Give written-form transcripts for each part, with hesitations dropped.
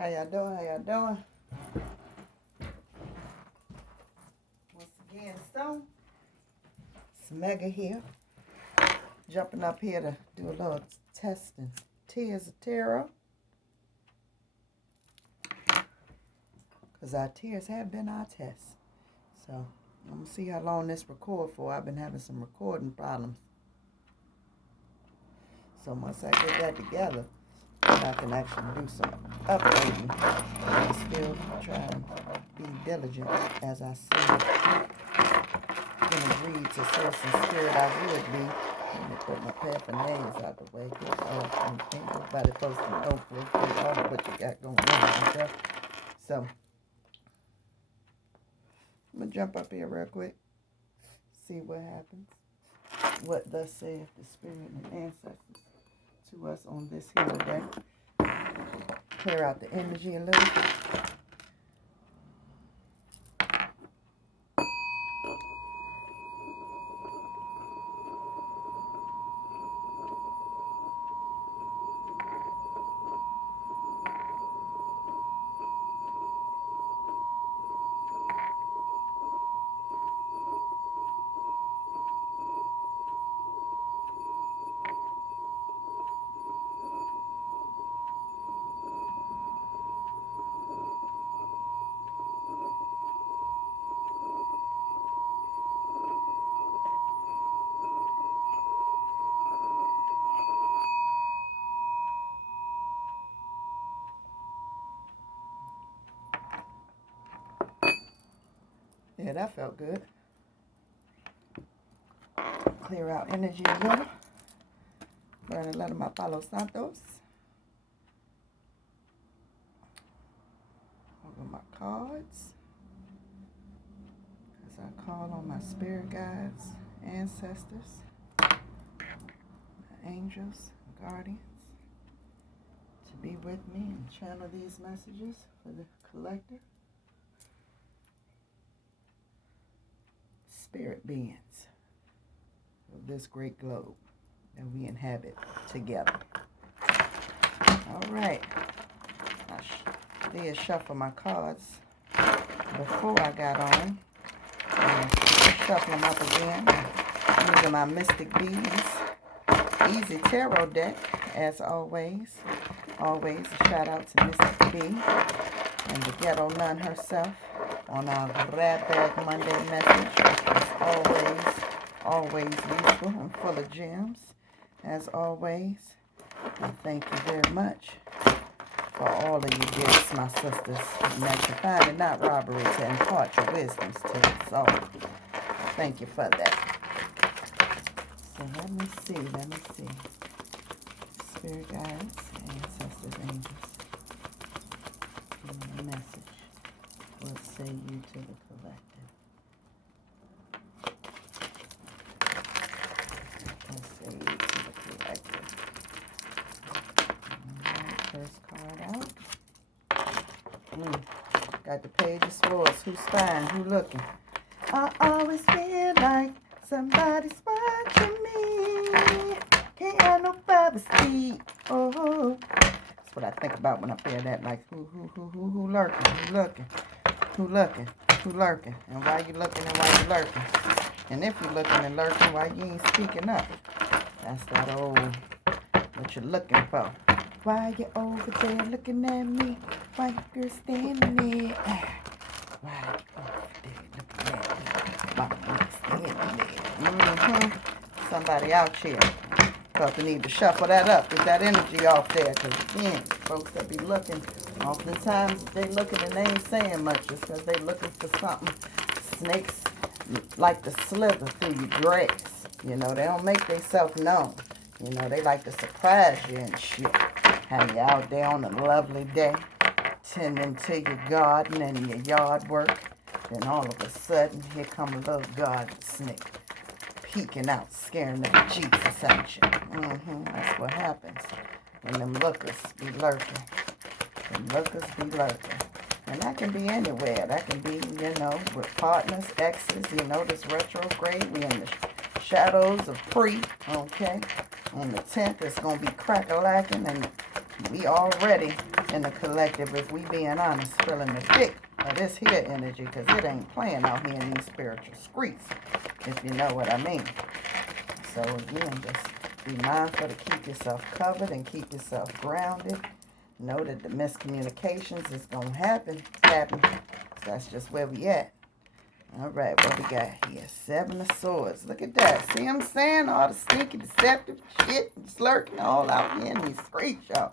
How y'all doing? How y'all doing? Once again, Stone. It's Mega here. Jumping up here to do a little testing. Tears of Tarot. Because our tears have been our tests. So, I'm going to see how long this record for. I've been having some recording problems. So, once I get that together, I can actually do some uploading. I'm still trying to be diligent as I see and agree to source and spirit I would be. Let me put my paraphernalias out the way. Ain't nobody supposed to know all of what you got going on. Okay? So, I'm going to jump up here real quick. See what happens. What thus saith the spirit and ancestors to us on this here day. Clear out the energy a little. Yeah, that felt good. Clear out energy a little. Burn a lot of my Palo Santos. Over my cards. As I call on my spirit guides, ancestors, my angels, guardians, to be with me and channel these messages for the collective. Spirit beings of this great globe that we inhabit together. All right. I did shuffle my cards before I got on. Shuffle them up again. Using my Mystic Bees Easy Tarot deck, as always. Always a shout out to Mystic B and the Ghetto Nun herself on our Grab Bag Monday message, which is always useful and full of gems, as always. And thank you very much for all of your gifts, my sisters, and that you find it not robbery to impart your wisdoms to us all. Thank you for that. So let me see. Spirit guides, ancestors, angels, give me a message. What say you to the collective? What say you to the collective? Alright, first card out. Got the Page of Swords. Who's spying? Who looking? I always feel like somebody's watching me. Can't have nobody see. Oh, that's what I think about when I feel that. Like who lurking? Who looking? Who looking? Who lurking? And why you looking and why you lurking? And if you looking and lurking, why you ain't speaking up? That's that old what you're looking for. Why you over there looking at me? Why you girl standing there? Why you over there looking at me? Why you standing there? Somebody out here felt the need to shuffle that up. Get that energy off there. Because again, folks that be looking, oftentimes they looking and they ain't saying much just because they looking for something. Snakes like to slither through your dress. You know, they don't make themselves known. You know, they like to surprise you and shit. Have you out there on a lovely day, tending to your garden and your yard work. Then all of a sudden, here come a little garden snake peeking out, scaring the Jesus out you. That's what happens when them lookers be lurking. Them lookers be lurking. And that can be anywhere. That can be, you know, with partners, exes, you know, this retrograde. We in the shadows of pre, okay? On the 10th, it's going to be crack-a-lacking, and we already in the collective, if we being honest, feeling the thick of this here energy, because it ain't playing out here in these spiritual streets, if you know what I mean. So again, just be mindful to keep yourself covered and keep yourself grounded. Know that the miscommunications is going to happen. So that's just where we at. All right, what we got here? 7 of Swords. Look at that. See what I'm saying? All the sneaky, deceptive shit and lurking all out here in these streets, y'all.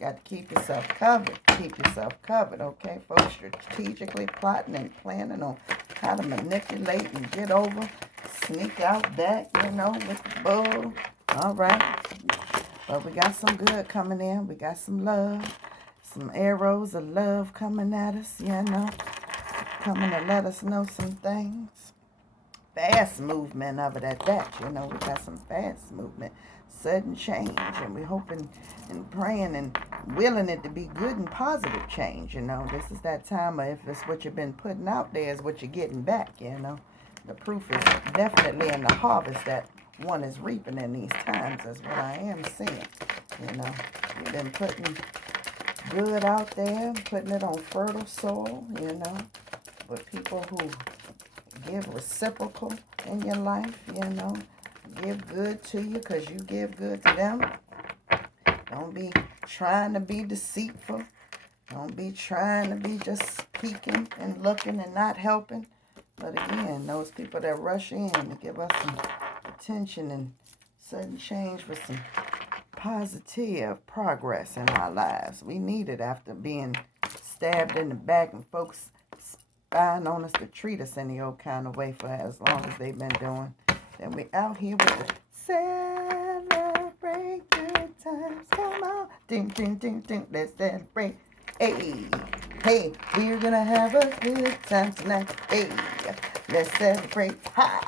Got to keep yourself covered. Keep yourself covered, okay? Folks strategically plotting and planning on how to manipulate and get over, sneak out back, you know, with the bull. All right. But we got some good coming in. We got some love. Some arrows of love coming at us, you know. Coming to let us know some things. Fast movement of it at that, you know. We got some fast movement, sudden change, and we're hoping and praying and willing it to be good and positive change, you know. This is that time of if it's what you've been putting out there is what you're getting back, you know. The proof is definitely in the harvest that one is reaping in these times is what I am seeing, you know. You've been putting good out there, putting it on fertile soil, you know. With people who give reciprocal in your life, you know, give good to you because you give good to them. Don't be trying to be deceitful. Don't be trying to be just peeking and looking and not helping. But again, those people that rush in to give us some attention and sudden change with some positive progress in our lives. We need it after being stabbed in the back and folks spying on us to treat us any old kind of way for as long as they've been doing. Then we out here with the celebrate good times. Come on. Ding, ding, ding, ding. Let's celebrate. Hey, hey, we're gonna have a good time tonight. Hey, let's celebrate. Ha!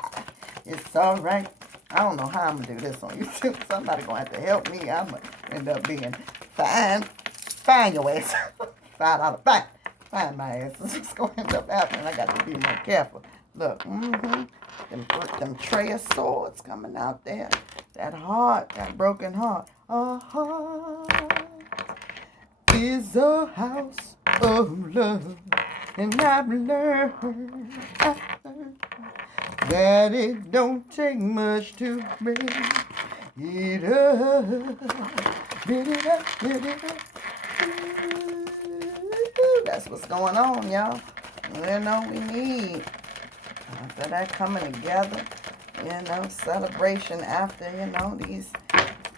It's all right. I don't know how I'm gonna do this on YouTube. Somebody gonna have to help me. I'm gonna end up being fine your ass. $5 fine. Find my ass. This is going to end up happening. I got to be more careful. Look, them tray of swords coming out there. That heart, that broken heart. A heart is a house of love. And I've learned that it don't take much to break it up. Build it up, build it up. That's what's going on, y'all. You know, we need after that coming together, you know, celebration after, you know,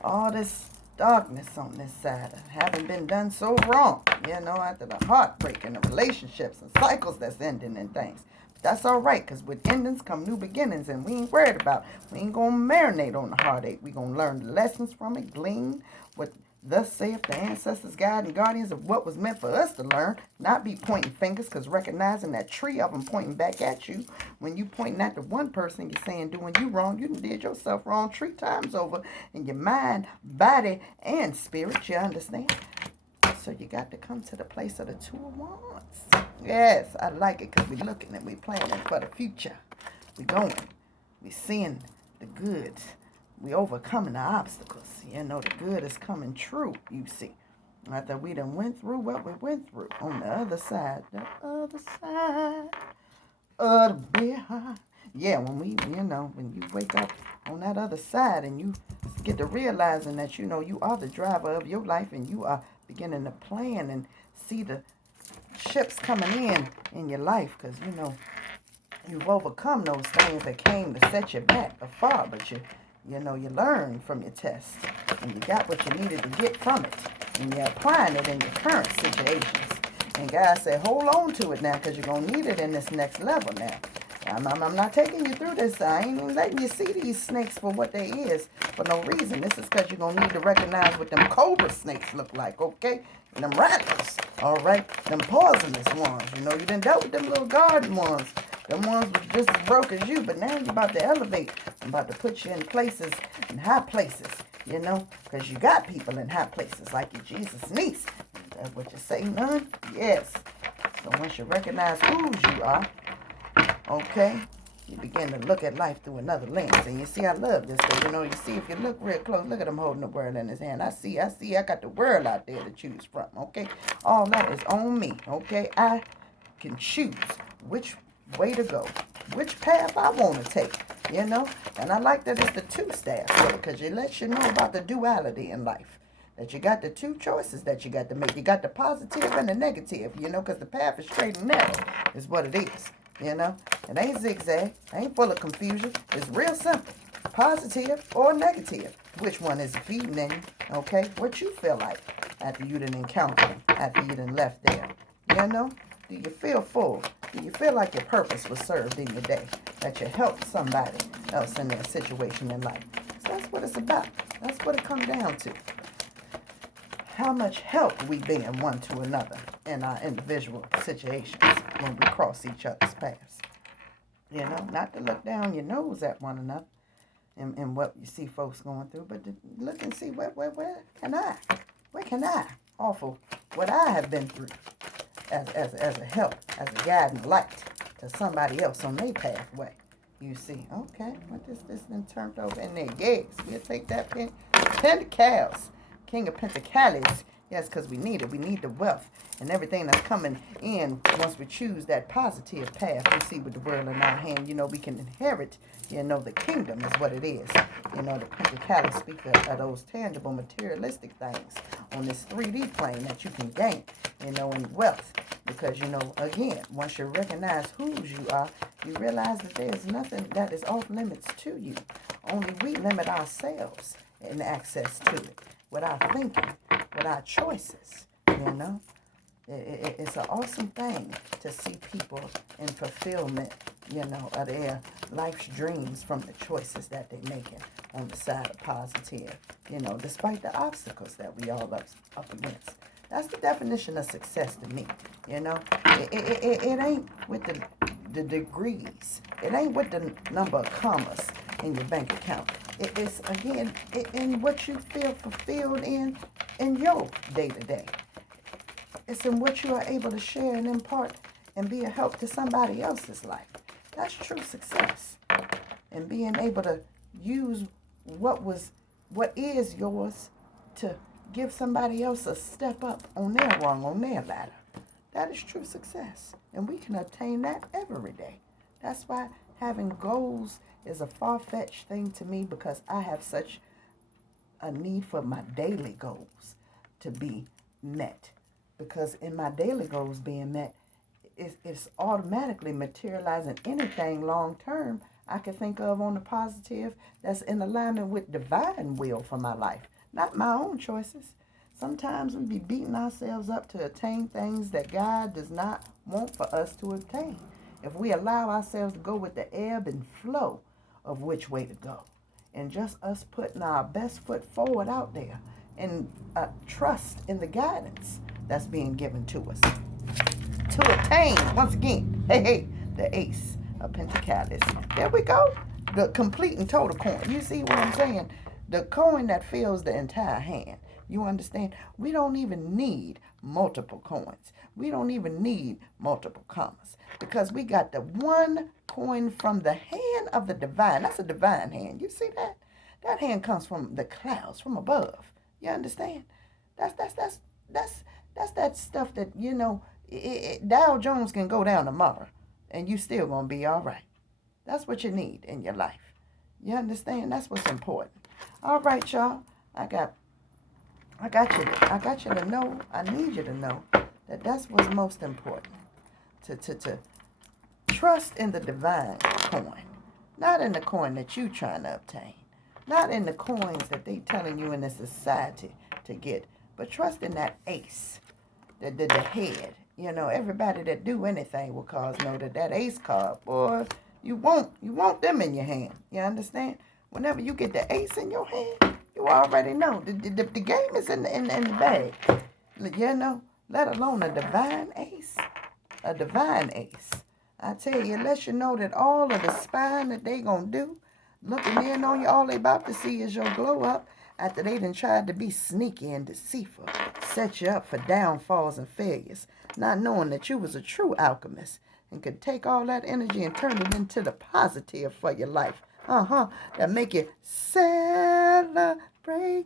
all this darkness on this side having been done so wrong, you know, after the heartbreak and the relationships and cycles that's ending and things. But that's all right, because with endings come new beginnings, and we ain't worried about it. We ain't going to marinate on the heartache. We going to learn the lessons from it, glean what thus saith the ancestors, guide, and guardians of what was meant for us to learn, not be pointing fingers, because recognizing that tree of them pointing back at you, when you pointing at the one person, you're saying doing you wrong, you done did yourself wrong 3 times over in your mind, body, and spirit, you understand? So you got to come to the place of the 2 of Wands. Yes, I like it, because we're looking and we're planning for the future. We're going. We're seeing the good. We overcoming the obstacles. You know, the good is coming true, you see. After we done went through what we went through. On the other side of the behind. Yeah, when when you wake up on that other side and you get to realizing that, you know, you are the driver of your life and you are beginning to plan and see the ships coming in your life, because, you know, you've overcome those things that came to set you back afar, but you know, you learned from your test, and you got what you needed to get from it, and you're applying it in your current situations. And God said, hold on to it now, because you're going to need it in this next level now. I'm not taking you through this. I ain't even letting you see these snakes for what they is for no reason. This is because you're going to need to recognize what them cobra snakes look like, okay? And them rattlers, all right? Them poisonous ones. You know, you done dealt with them little garden ones. Them ones was just as broke as you, but now you're about to elevate. I'm about to put you in places, in high places, you know, because you got people in high places like your Jesus niece. That's what you say, none? Yes. So once you recognize whose you are, okay, You begin to look at life through another lens. And you see, I love this. So, you see, if you look real close, look at him holding the world in his hand. I see, I got the world out there to choose from, okay? All that is on me, okay? I can choose which way to go, which path I want to take, And I like that it's the two staffs, because it lets you know about the duality in life. That you got the two choices that you got to make. You got the positive and the negative, because the path is straight and narrow is what it is, It ain't zigzag. It ain't full of confusion. It's real simple. Positive or negative. Which one is feeding in you, okay? What you feel like after you done encountered them, after you done left there, Do you feel full? Do you feel like your purpose was served in your day? That you helped somebody else in their situation in life? So that's what it's about. That's what it comes down to. How much help we being one to another in our individual situations when we cross each other's paths. Not to look down your nose at one another and what you see folks going through, but to look and see where can I offer what I have been through as a help, as a guiding light to somebody else on their pathway. You see, okay, what this been turned over in there? Yes, we'll take that Pentacles, King of Pentacles. Yes, because we need it. We need the wealth and everything that's coming in once we choose that positive path. We see with the world in our hand, we can inherit, the kingdom is what it is. The Pentacles speak of those tangible, materialistic things on this 3D plane that you can gain, in wealth. Because, again, once you recognize whose you are, you realize that there's nothing that is off limits to you. Only we limit ourselves in access to it with our thinking, with our choices, It's an awesome thing to see people in fulfillment, of their life's dreams from the choices that they're making on the side of positive, despite the obstacles that we all up against. That's the definition of success to me, It ain't with the degrees. It ain't with the number of commas in your bank account. It's, again, in what you feel fulfilled in your day-to-day. It's in what you are able to share and impart and be a help to somebody else's life. That's true success. And being able to use what is yours to give somebody else a step up on their rung, on their ladder. That is true success. And we can attain that every day. That's why having goals is a far-fetched thing to me, because I have such a need for my daily goals to be met. Because in my daily goals being met, it's automatically materializing anything long-term I can think of on the positive that's in alignment with divine will for my life, not my own choices. Sometimes we be beating ourselves up to attain things that God does not want for us to obtain. If we allow ourselves to go with the ebb and flow of which way to go, and just us putting our best foot forward out there and trust in the guidance that's being given to us to attain, once again, the Ace of Pentacles. There we go. The complete and total coin. You see what I'm saying? The coin that fills the entire hand. You understand? We don't even need multiple coins. We don't even need multiple commas, because we got the one coin from the hand of the divine. That's a divine hand. You see that? That hand comes from the clouds, from above. You understand? That's that stuff that, Dow Jones can go down tomorrow and you still gonna be all right. That's what you need in your life. You understand? That's what's important. All right, y'all. I got you to know, I need you to know that that's what's most important. To trust in the divine coin. Not in the coin that you trying to obtain. Not in the coins that they telling you in the society to get. But trust in that ace. The head. Everybody that do anything will cause know that ace card, boy, you want them in your hand. You understand? Whenever you get the ace in your hand, you already know the game is in the bag. Let alone a divine ace. A divine ace. I tell you, it lets you know that all of the spying that they gonna do, looking in on you, all they about to see is your glow up after they done tried to be sneaky and deceitful, set you up for downfalls and failures, not knowing that you was a true alchemist, and can take all that energy and turn it into the positive for your life. That make you celebrate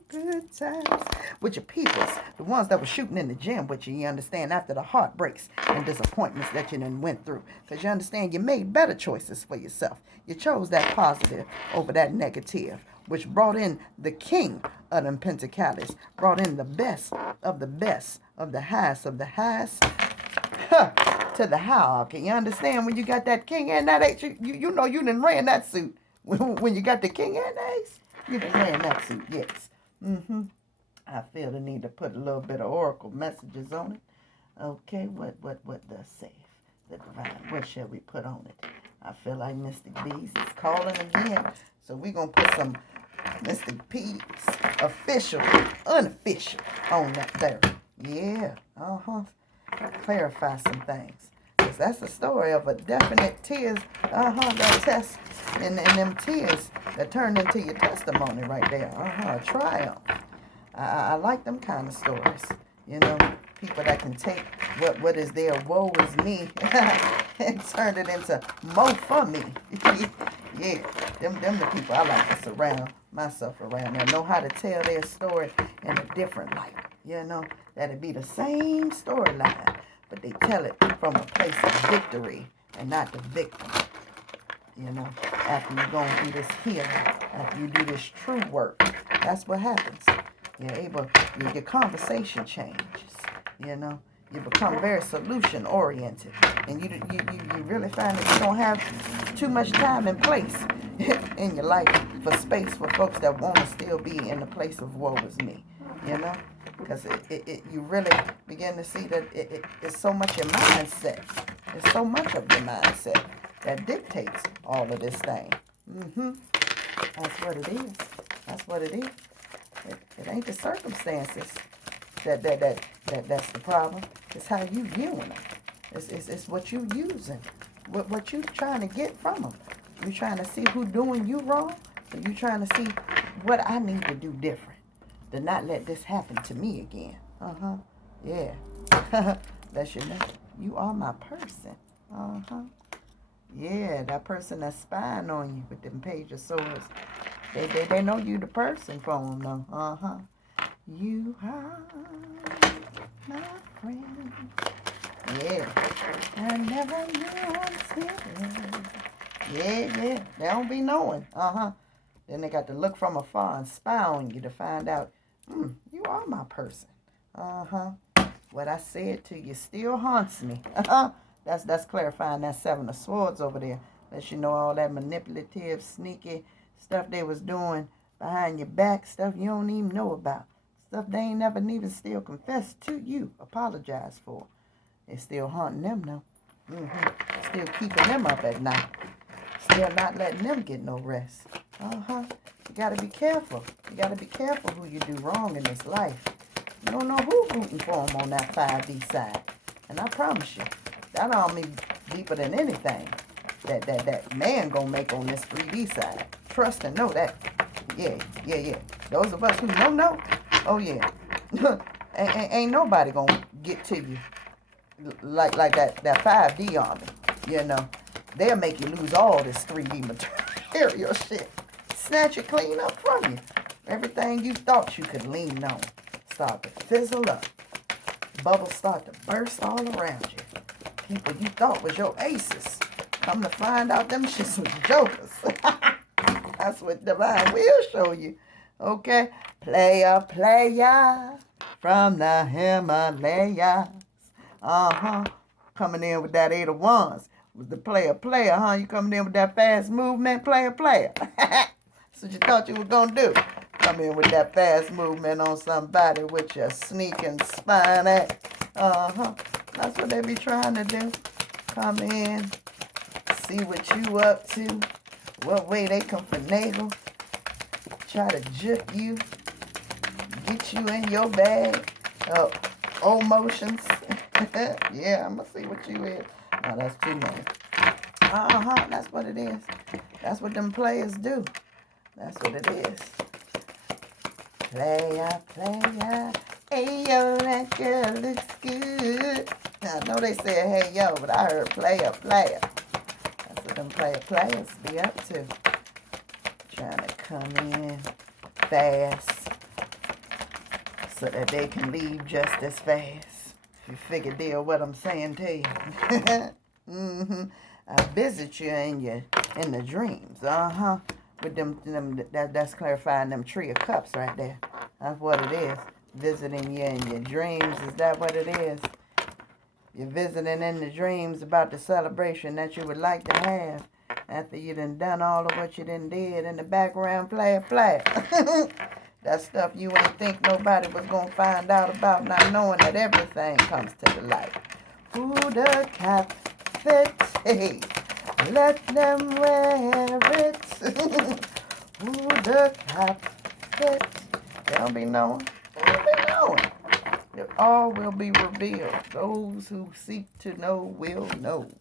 good times with your peoples, the ones that were shooting in the gym with you, you understand, after the heartbreaks and disappointments that you done went through. Because you understand you made better choices for yourself. You chose that positive over that negative, which brought in the king of them pentacles, brought in the best of the best, of the highest of the highest, to the hierarchy. You understand? When you got that king and that ace, you know you done ran that suit. When you got the king and the ace, you done ran that suit, yes. I feel the need to put a little bit of oracle messages on it. Okay, what does say? The divine, what shall we put on it? I feel like Mystic B's is calling again. So we're going to put some Mystic P's official, unofficial on that there. Yeah, clarify some things. Because that's the story of a definite tears, that test, and them tears that turned into your testimony right there. A triumph. I like them kind of stories. You know, people that can take what is their woe is me and turn it into more for me. Yeah, them the people I like to surround myself around. They know how to tell their story in a different light. You know, that'd be the same storyline, but they tell it from a place of victory and not the victim. You know, after you go through this healing, after you do this true work, that's what happens. You're able, your conversation changes, you know. You become very solution-oriented, and you really find that you don't have too much time and place in your life for space for folks that want to still be in the place of woe is me, you know. Because you really begin to see that it's so much your mindset. It's so much of your mindset that dictates all of this thing. That's what it is. That's what it is. It ain't the circumstances that's the problem. It's how you viewing them. It's what you using. What you trying to get from them. You trying to see who doing you wrong, or you trying to see what I need to do different to not let this happen to me again. Yeah. Let you know you are my person. Yeah, that person that's spying on you with them page of swords. They know you the person for them though. You are my friend. Yeah. I never knew until. Yeah. They don't be knowing. Then they got to look from afar and spy on you to find out, you are my person. What I said to you still haunts me. That's clarifying that Seven of Swords over there. Lets you know all that manipulative, sneaky stuff they was doing behind your back, stuff you don't even know about. Stuff they ain't never even still confessed to you, apologize for. It's still haunting them though. Still keeping them up at night. Still not letting them get no rest. You gotta be careful. You gotta be careful who you do wrong in this life. You don't know who's rooting for them on that 5D side. And I promise you, that on me deeper than anything that man gonna make on this 3D side. Trust and know that. Yeah. Those of us who know, oh yeah. ain't nobody gonna get to you like that 5D army, you know. They'll make you lose all this 3D material shit. Snatch it clean up from you. Everything you thought you could lean on start to fizzle up. Bubbles start to burst all around you. People you thought was your aces, come to find out them shits was jokers. That's what divine will show you. Okay? Player from the Himalayas. Coming in with that 8 of Wands. With the player, You coming in with that fast movement, player. That's what you thought you were gonna do. Come in with that fast movement on somebody with your sneaking spine act. That's what they be trying to do. Come in, see what you up to, what way they can finagle, try to juke you, get you in your bag. Old motions. Yeah, I'm gonna see what you is. Oh, that's too much. That's what it is. That's what them players do. That's what it is. Player. Ayo, that girl looks good. I know they said, hey, yo, but I heard player. That's what them players be up to. Trying to come in fast so that they can leave just as fast. If you figure deal what I'm saying to you. I visit you in the dreams. With them that's clarifying them tree of cups right there. That's what it is. Visiting you in your dreams. Is that what it is? You're visiting in the dreams about the celebration that you would like to have after you done all of what you did in the background, play. That stuff you ain't think nobody was going to find out about, not knowing that everything comes to the light. Who the cap fit? Hey, let them wear it. Who the cap fit? They don't be knowing. They don't be knowing. It all will be revealed. Those who seek to know will know.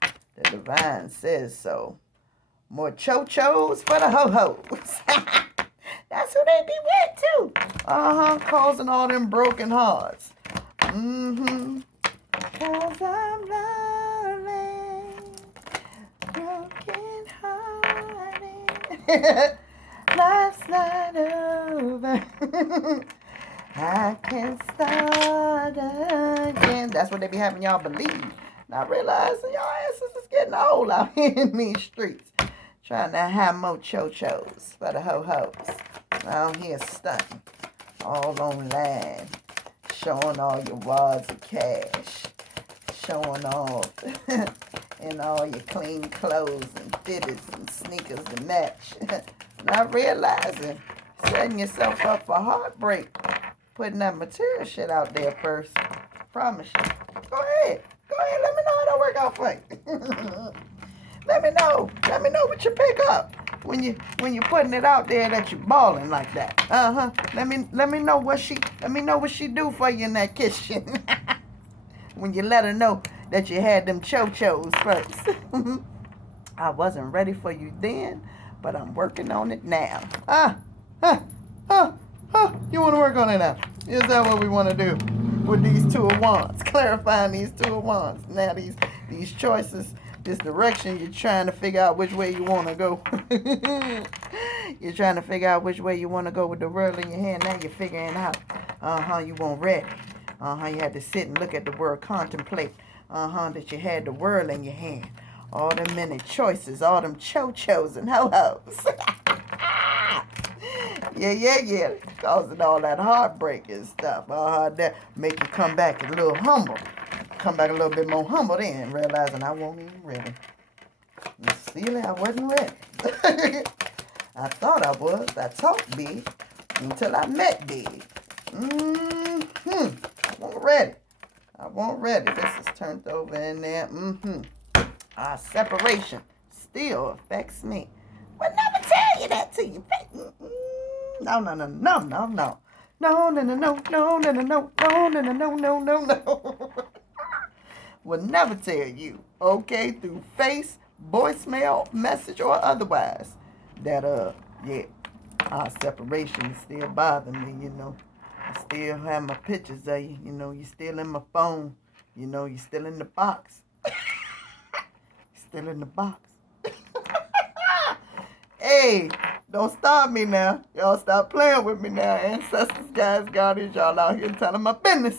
The divine says so. More cho-chos for the ho-hos. That's who they be with, too. Causing all them broken hearts. Cause I'm lonely, broken hearted. Life's not over. I can start again. That's what they be having y'all believe. Not realizing y'all asses is getting old out here in these streets. Trying to have more cho-chos for the ho-hos. Out here stunting. All online. Showing all your wads of cash. Showing off. And all your clean clothes and fitteds and sneakers to match. Not realizing. Setting yourself up for heartbreak. Putting that material shit out there first. Promise you. Go ahead. Let me know how that work out for you. Let me know what you pick up when you putting it out there that you balling like that. Let me know what she do for you in that kitchen. When you let her know that you had them cho-chos first. I wasn't ready for you then, but I'm working on it now. You want to work on it now? Is that what we want to do with these two of wands? Clarifying these two of wands. Now these choices, this direction, you're trying to figure out which way you want to go. You're trying to figure out which way you want to go with the world in your hand. Now you're figuring out. You weren't ready. You had to sit and look at the word, contemplate. That you had the world in your hand. All them many choices, all them cho-chos and ho-hos. Yeah. Causing all that heartbreak and stuff. That make you come back a little humble. Come back a little bit more humble then, realizing I wasn't even ready. See, I wasn't ready. I thought I was. I talked big until I met big. I wasn't ready. This is turned over in there. Our separation still affects me. Would never tell you that to you. No. Will never tell you, okay, through face, voicemail, message, or otherwise, that our separation is still bothering me, you know. I still have my pictures of you, you know, you're still in my phone, you know, you're still in the box. Still in the box. Hey, don't stop me now. Y'all stop playing with me now. Ancestors, guys, guardians, y'all out here telling my business.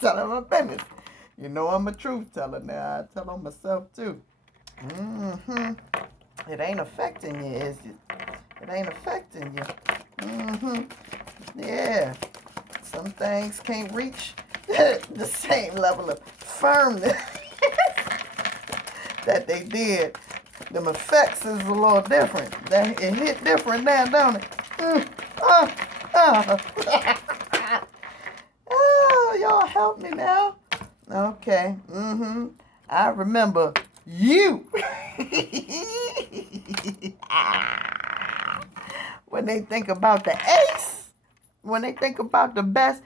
Telling my business. You know I'm a truth teller now. I tell on myself too. It ain't affecting you, is it? It ain't affecting you. Yeah. Some things can't reach the same level of firmness that they did. Them effects is a little different. It hit different now, don't it? Oh, y'all help me now. Okay. I remember you. When they think about the ace, when they think about the best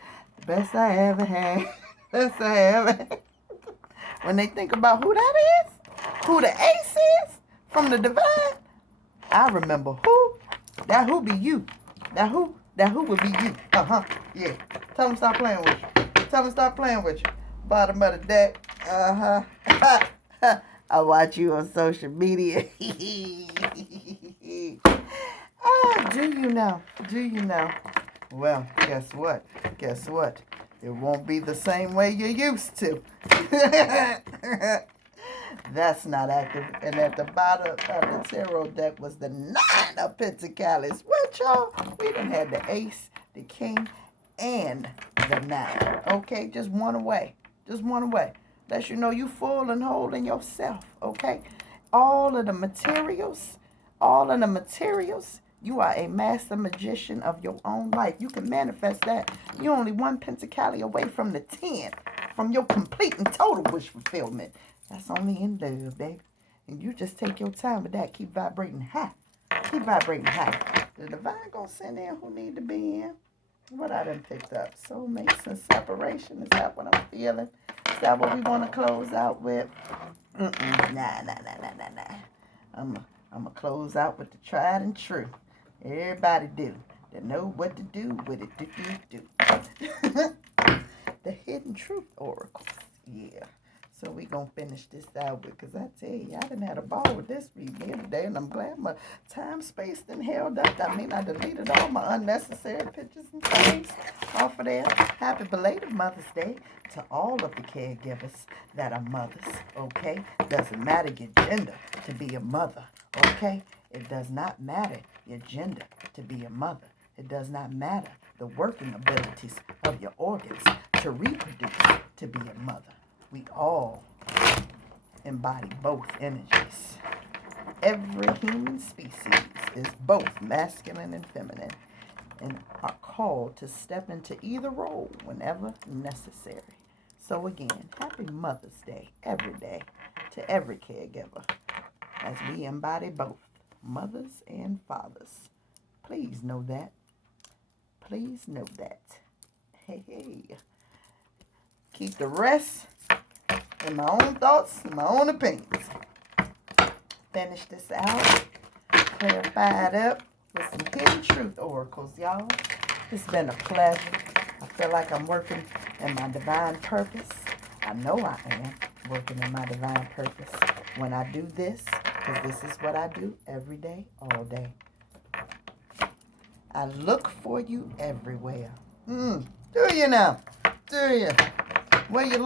I ever had, best I ever had. When they think about who that is, who the ace is from the divine, I remember who. That who be you. That who would be you. Yeah. Tell them stop playing with you. Tell them stop playing with you. Bottom of the deck. I watch you on social media. Do you know? Do you know? Well, guess what? Guess what? It won't be the same way you used to. That's not active. And at the bottom of the tarot deck was the 9 of Pentacles. What, y'all? We done had the Ace, the King, and the 9. Okay? Just one away. Just one away. Let you know you full and whole in yourself. Okay? All of the materials, you are a master magician of your own life. You can manifest that. You're only one Pentacles away from the 10, from your complete and total wish fulfillment. That's only in love, baby. And you just take your time with that. Keep vibrating high. Keep vibrating high. The divine gonna send in who need to be in. What I done picked up? Soulmates and separation. Is that what I'm feeling? Is that what we want to close out with? Nah. I'm going to close out with the tried and true. Everybody do. They know what to do with it. Do. The hidden truth oracles. Yeah. So we going to finish this out with, because I tell you, I done had a ball with this reading here today, and I'm glad my time space done held up. I mean, I deleted all my unnecessary pictures and things off of there. Happy belated Mother's Day to all of the caregivers that are mothers, okay? Doesn't matter your gender to be a mother, okay? It does not matter your gender to be a mother. It does not matter the working abilities of your organs to reproduce to be a mother. We all embody both energies. Every human species is both masculine and feminine and are called to step into either role whenever necessary. So again, happy Mother's Day every day to every caregiver as we embody both mothers and fathers. Please know that. Please know that. Hey. Keep the rest in my own thoughts and my own opinions. Finish this out. Clarify it up with some hidden truth oracles, y'all. It's been a pleasure. I feel like I'm working in my divine purpose. I know I am working in my divine purpose when I do this, because this is what I do every day, all day. I look for you everywhere. Do you now? Do you? Where you